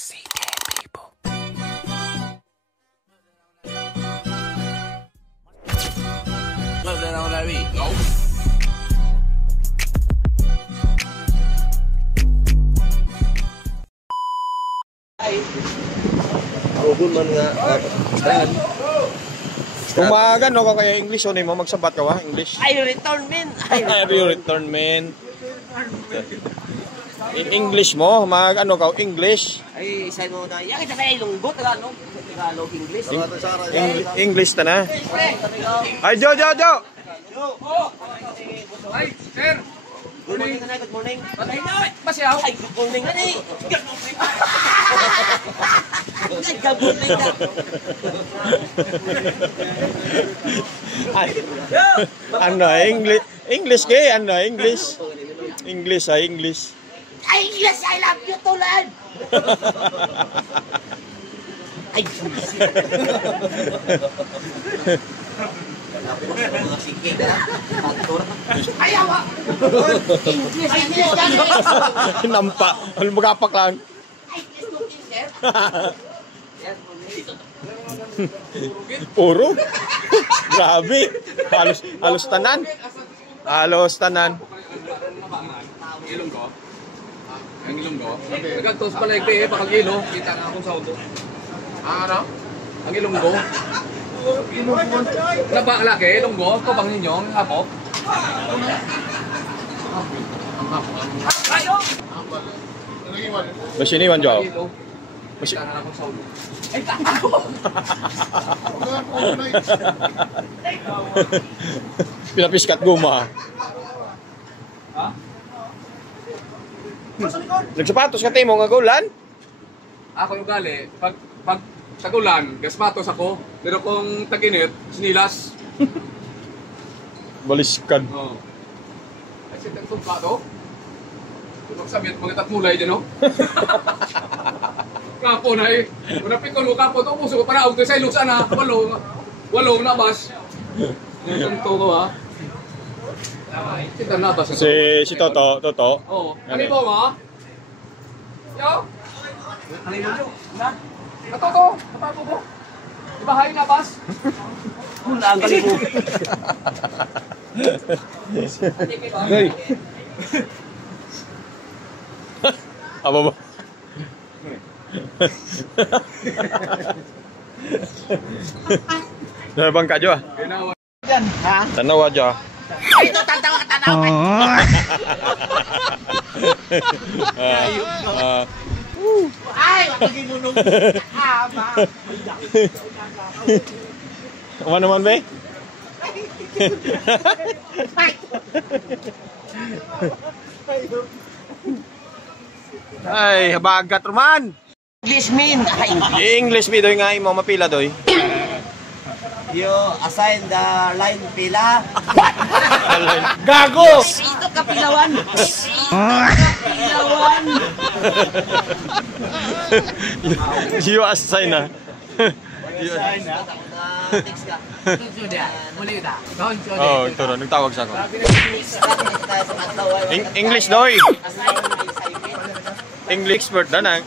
see dead people. Look that on that beat. Go. Ubun man nga. Kung magano ka kaya English o mo magsabat ka wa English. I return men. You return man. In English mo, magano ka English. Ay isa mo na. Yang kita sa ilunggo Tagalog, Tagalog English. English ta na. Ay Jo. Ay, sir. Good morning na, good morning. Masyaw. Ay, good morning na ni. Good morning. Ay, good morning na. Ay, ano English kay ano English. English. Ay, yes, I love you Tulan. Ay, sige na. Ayaw. Nampak, magapak lang. Puro. Grabe. Halos tanan. Ilonggo. Ang ilonggo. Nagagtos pala yung bakal ilo. Kita nga akong saudo. Ano? Ang ilonggo. Naba laki, ilonggo. Ito bang ninyo? Ang hapok. Ayo! Masini wan Jo. Kita nga akong saudo. Ay, Pinapiskat guma. ha? Nagsapatos ka timo nga gulan? Ako yung gali, pag tagulan, gaspatos ako, pero kung tag-init, sinilas. Baliskad. Oo. Ay, siya tagtumpa to. Magsabit, mga tatmulay dyan, no? Kapo na eh. Unapit ko, kapo to, puso ko para auto sa ilok sana. Walong nabas. Yung to ko, ha? Kita nabas. Si Toto. Oo. Ano mo, ha? Yo? Ano mo, na? Ato to, natato ko. Ibahay nabas. Mula ang galing mo. Hey. Apa ba? Nabang ka Jo. Yan, ha? Tanaw Jo. Ay, ito, tatawa. Ay, wakagin mo nung haba. Ano naman ba? Ay, habagat roman. English mean. English mi doy nga imo mapila doy. You assign the line pila. Gago. Ito kapilawan. You assign na. Text ka. Oh, ito ro nagtawag sa ako. English doy. English expert na nang.